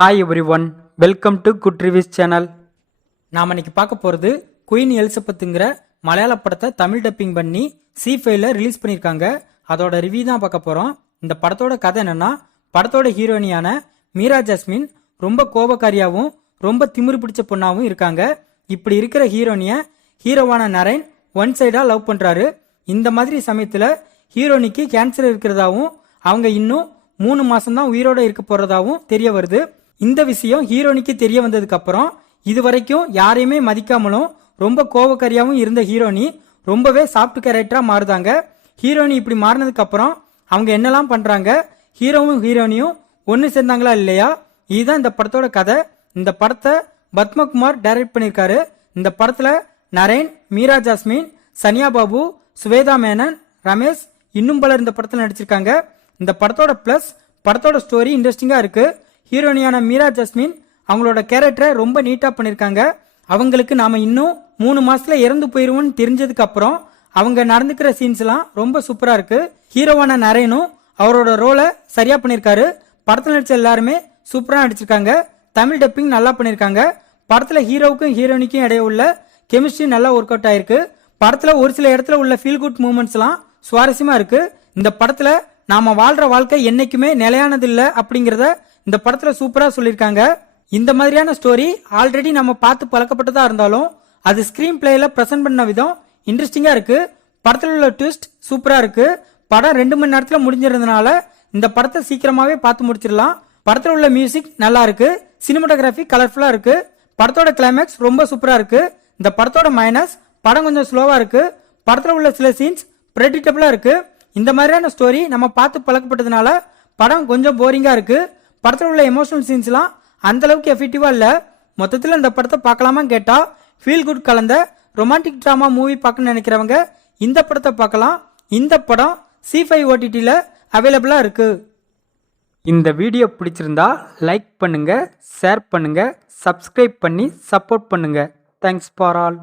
Hi everyone welcome to good reviews channel நாம் இன்னைக்கு பார்க்க போகிறது குயின் எலிசபெத்துங்கிற மலையாள படத்தை தமிழ் டப்பிங் பண்ணி சி ஃபைவ்ல ரிலீஸ் பண்ணியிருக்காங்க. அதோட ரிவ்யூ தான் பார்க்க போகிறோம் இந்த படத்தோட கதை என்னன்னா படத்தோட ஹீரோயினியான மீரா ஜாஸ்மின் ரொம்ப கோபக்காரியாகவும் ரொம்ப திமிரு பிடிச்ச பொண்ணாகவும் இருக்காங்க. இப்படி இருக்கிற ஹீரோனியை ஹீரோவான நரேன் ஒன் சைடாக லவ் பண்ணுறாரு இந்த மாதிரி சமயத்தில் ஹீரோனிக்கு கேன்சர் இருக்கிறதாவும் அவங்க இன்னும் மூணு மாதம் தான் உயிரோட இருக்க போகிறதாவும் தெரிய வருது. இந்த விஷயம் ஹீரோனிக்கு தெரிய வந்ததுக்கு அப்புறம் இது வரைக்கும் யாரையுமே மதிக்காமலும் ரொம்ப கோபக்கரியாவும் இருந்த ஹீரோனி ரொம்பவே சாஃப்ட் கேரக்டரா மாறுதாங்க. ஹீரோனி இப்படி மாறினதுக்கு அப்புறம் அவங்க என்னெல்லாம் பண்றாங்க? ஹீரோவும் ஹீரோனியும் ஒன்று சேர்ந்தாங்களா இல்லையா? இதுதான் இந்த படத்தோட கதை. இந்த படத்தை பத்மகுமார் டைரக்ட் பண்ணியிருக்காரு. இந்த படத்துல நரேன் மீரா ஜாஸ்மின் சனியா பாபு சுவேதா மேனன் ரமேஷ் இன்னும் பலர் இந்த படத்தில் நடிச்சிருக்காங்க. இந்த படத்தோட ப்ளஸ் படத்தோட ஸ்டோரி இன்ட்ரெஸ்டிங்காக இருக்குது ஹீரோனியான மீரா ஜாஸ்மின் அவங்களோட கேரக்டரை ரொம்ப நீட்டாக பண்ணியிருக்காங்க அவங்களுக்கு நாம இன்னும் மூணு மாசத்துல இறந்து போயிருவோம்னு தெரிஞ்சதுக்கு அப்புறம் அவங்க நடந்துக்கிற சீன்ஸ் எல்லாம் ரொம்ப சூப்பரா இருக்கு. ஹீரோவான நரேனும் அவரோட ரோலை சரியா பண்ணியிருக்காரு படத்தில் நடிச்ச எல்லாருமே சூப்பரா நடிச்சிருக்காங்க. தமிழ் டப்பிங் நல்லா பண்ணியிருக்காங்க படத்துல ஹீரோவுக்கும் ஹீரோனிக்கும் இடையே உள்ள கெமிஸ்ட்ரி நல்லா ஒர்க் அவுட் ஆயிருக்கு. படத்துல ஒரு சில இடத்துல உள்ள ஃபீல் குட் மூமெண்ட்ஸ் எல்லாம் சுவாரஸ்யமா இருக்கு. இந்த படத்துல நாம வாழ்ற வாழ்க்கை என்னைக்குமே நிலையானது இல்ல அப்படிங்கறத இந்த படத்துல சூப்பரா சொல்லியிருக்காங்க. இந்த மாதிரியான ஸ்டோரி ஆல்ரெடி நம்ம பார்த்து பழக்கப்பட்டதா இருந்தாலும் அது ஸ்கிரீன் பிளேல பிரசன்ட் பண்ண விதம் இன்ட்ரெஸ்டிங்கா இருக்கு. படத்துல உள்ள ட்விஸ்ட் சூப்பரா இருக்கு. படம் ரெண்டு மணி நேரத்துல முடிஞ்சிருந்தனால இந்த படத்தை சீக்கிரமாவே பார்த்து முடிச்சிடலாம். படத்துல உள்ள மியூசிக் நல்லா இருக்கு. சினிமாட்டோகிராஃபி கலர்ஃபுல்லா இருக்கு. படத்தோட கிளைமேக்ஸ் ரொம்ப சூப்பரா இருக்கு. இந்த படத்தோட மைனஸ் படம் கொஞ்சம் ஸ்லோவா இருக்கு. படத்துல உள்ள சில சீன்ஸ் ப்ரெடிக்டபிளா இருக்கு. இந்த மாதிரியான ஸ்டோரி நம்ம பார்த்து பழக்கப்பட்டதுனால படம் கொஞ்சம் போரிங்கா இருக்கு. படத்தில் உள்ள எமோஷனல் சீன்ஸ்லாம் அந்த அளவுக்கு இல்லை. மொத்தத்தில் இந்த படத்தை பார்க்கலாமான்னு கேட்டால் ஃபீல் குட் கலந்த ரொமான்டிக் ட்ராமா மூவி பார்க்கணும்னு நினைக்கிறவங்க இந்த படத்தை பார்க்கலாம். இந்த படம் சி ஃபைவ் ஓடிடியில் அவைலபிளாக இருக்குது இந்த வீடியோ பிடிச்சிருந்தா லைக் பண்ணுங்கள் ஷேர் பண்ணுங்கள் சப்ஸ்கிரைப் பண்ணி சப்போர்ட் பண்ணுங்கள் தேங்க்ஸ் ஃபார் ஆல்